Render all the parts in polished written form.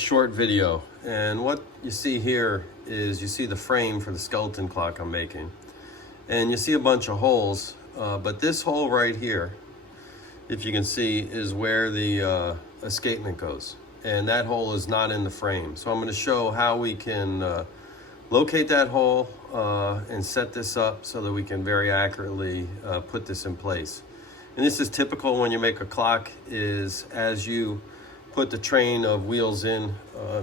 short video, and what you see here is you see the frame for the skeleton clock I'm making, and you see a bunch of holes, but this hole right here, if you can see, is where the escapement goes, and that hole is not in the frame. So I'm going to show how we can locate that hole and set this up so that we can very accurately put this in place. And this is typical when you make a clock, is as you put the train of wheels in,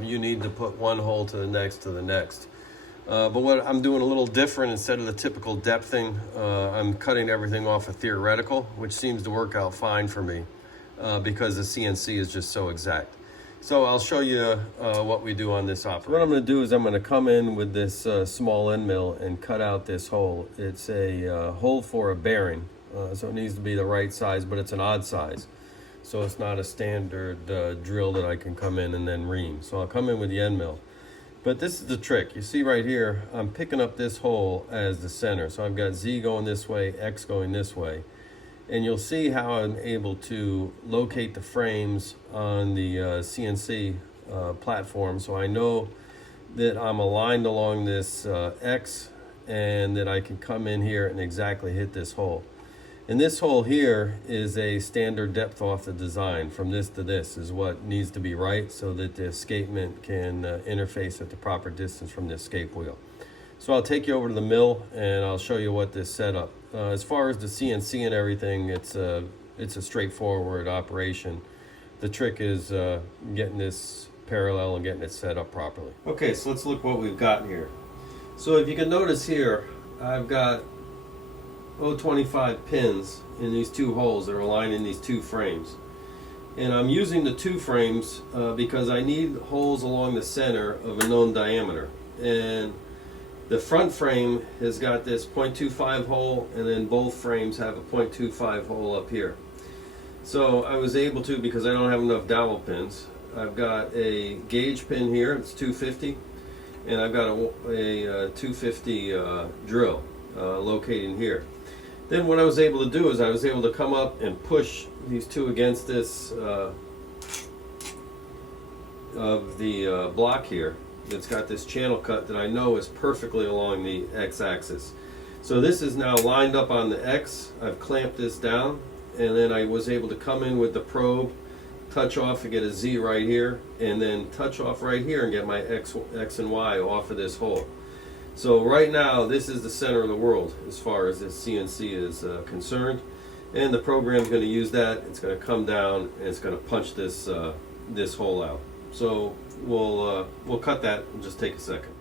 you need to put one hole to the next to the next. But what I'm doing a little different, instead of the typical depthing, I'm cutting everything off a theoretical, which seems to work out fine for me because the CNC is just so exact. So I'll show you what we do on this operation. What I'm going to do is I'm going to come in with this small end mill and cut out this hole. It's a hole for a bearing, so it needs to be the right size, but it's an odd size. So it's not a standard drill that I can come in and then ream. So I'll come in with the end mill. But this is the trick. You see right here, I'm picking up this hole as the center. So I've got Z going this way, X going this way. And you'll see how I'm able to locate the frames on the CNC platform. So I know that I'm aligned along this X, and that I can come in here and exactly hit this hole. And this hole here is a standard depth off the design. From this to this is what needs to be right so that the escapement can interface at the proper distance from the escape wheel. So I'll take you over to the mill and I'll show you what this setup. As far as the CNC and everything, it's a straightforward operation. The trick is getting this parallel and getting it set up properly. Okay, so let's look what we've got here. So if you can notice here, I've got 0.25 pins in these two holes that are aligned in these two frames. And I'm using the two frames because I need holes along the center of a known diameter. And the front frame has got this 0.25 hole, and then both frames have a 0.25 hole up here. So I was able to, because I don't have enough dowel pins, I've got a gauge pin here, it's 250, and I've got a 250 drill locating here. Then what I was able to do is I was able to come up and push these two against this of the block here that's got this channel cut that I know is perfectly along the X-axis. So this is now lined up on the X. I've clamped this down, and then I was able to come in with the probe, touch off and get a Z right here, and then touch off right here and get my X and Y off of this hole. So right now, this is the center of the world as far as this CNC is concerned, and the program is going to use that. It's going to come down and it's going to punch this this hole out. So we'll cut that and just take a second.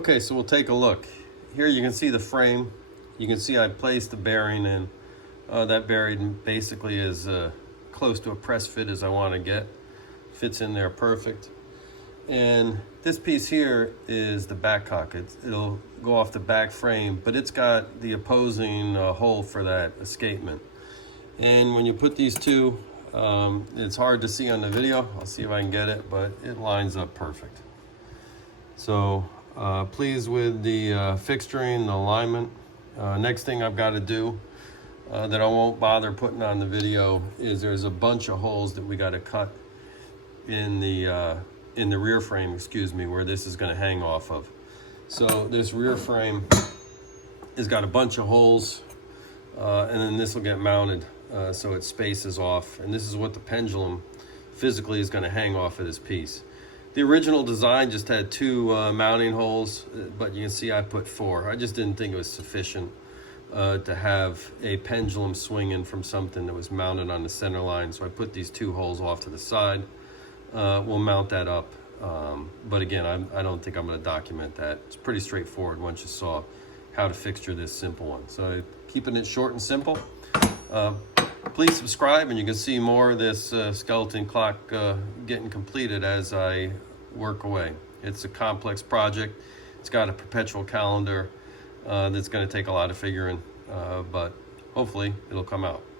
Okay, so we'll take a look. Here you can see the frame. You can see I placed the bearing in. That bearing basically is close to a press fit as I want to get. Fits in there perfect. And this piece here is the back cock. It'll go off the back frame, but it's got the opposing hole for that escapement. And when you put these two, it's hard to see on the video. I'll see if I can get it, but it lines up perfect. So pleased with the fixturing, the alignment. Next thing I've got to do that I won't bother putting on the video is there's a bunch of holes that we got to cut in the rear frame, excuse me, where this is going to hang off of. So this rear frame has got a bunch of holes, and then this will get mounted so it spaces off, and this is what the pendulum physically is going to hang off of this piece. The original design just had two mounting holes, but you can see I put 4. I just didn't think it was sufficient to have a pendulum swinging from something that was mounted on the center line. So I put these 2 holes off to the side. We'll mount that up. But again, I don't think I'm going to document that. It's pretty straightforward once you saw how to fixture this simple one. So keeping it short and simple. Please subscribe, and you can see more of this skeleton clock getting completed as I work away. It's a complex project. It's got a perpetual calendar that's going to take a lot of figuring, but hopefully it'll come out.